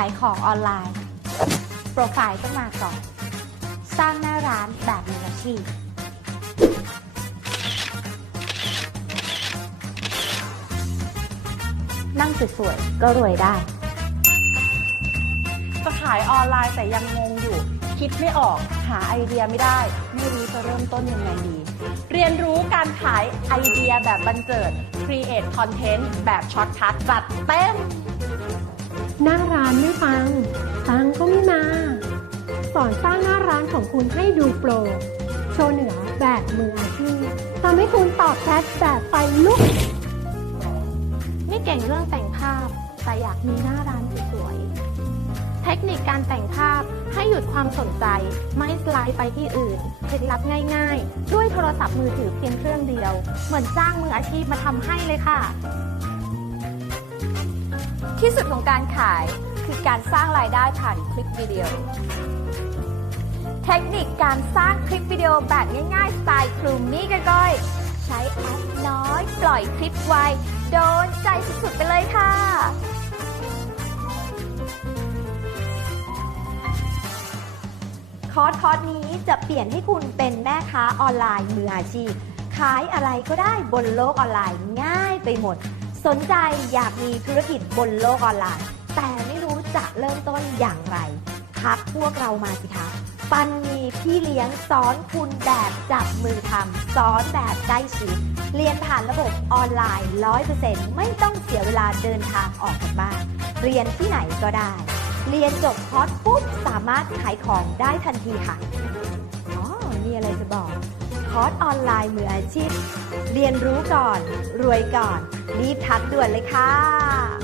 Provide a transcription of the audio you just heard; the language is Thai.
ายของออนไลน์ โปรไฟล์ต้องมาก่อน สร้างหน้าร้านแบบมืออาชีพนั่งสวยๆก็รวยได้ จะขายออนไลน์แต่ยังงงอยู่ คิดไม่ออกหาไอเดียไม่ได้ ไม่รู้จะเริ่มต้นยังไงดี เรียนรู้การขายไอเดียแบบบันเจิด Create Content แบบช็อตคัทจัดเต็ม หน้าร้านไม่ฟัง ตังก็ไม่มา สอนสร้างหน้าร้านของคุณให้ดูโปร โชว์เหนือแบบมืออาชีพทำให้คุณตอบแชทแบบไฟลุก ไม่เก่งเรื่องแต่งภาพ แต่อยากมีหน้าร้านสวยๆ เทคนิคการแต่งภาพให้หยุดความสนใจ ไม่สไลด์ไปที่อื่นเคล็ดลับง่ายๆ ด้วยโทรศัพท์มือถือเพียงเครื่องเดียว เหมือนจ้างมืออาชีพมาทำให้เลยค่ะ ที่สุดของการขายคือการสร้างรายได้ผ่านคลิปวิดีโอ เทคนิคการสร้างคลิปวิดีโอแบบง่ายๆ สไตล์ครูมี่ก้อย ใช้แอปน้อย ปล่อยคลิปไว โดนใจสุดๆไปเลยค่ะ คอร์สคอร์สนี้จะเปลี่ยนให้คุณเป็นแม่ค้าออนไลน์มืออาชีพ ขายอะไรก็ได้บนโลกออนไลน์ง่ายไปหมด สนใจอยากมีธุรกิจบนโลกออนไลน์ แต่ไม่รู้จะเริ่มต้นอย่างไรทักพวกเรามาสิคะปันมีพี่เลี้ยงสอนคุณแบบจับมือทำสอนแบบใกล้ชิดเรียนผ่านระบบออนไลน์ 100%ไม่ต้องเสียเวลาเดินทางออกจากบ้าน เรียนที่ไหนก็ได้ เรียนจบคอร์สปุ๊บสามารถขายของได้ทันทีค่ะ อ๋อ มีอะไรจะบอก ร์สออนไลน์มืออาชีพ เรียนรู้ก่อน รวยก่อน รีบทักด่วนเลยค่ะ